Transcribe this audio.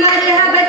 Maria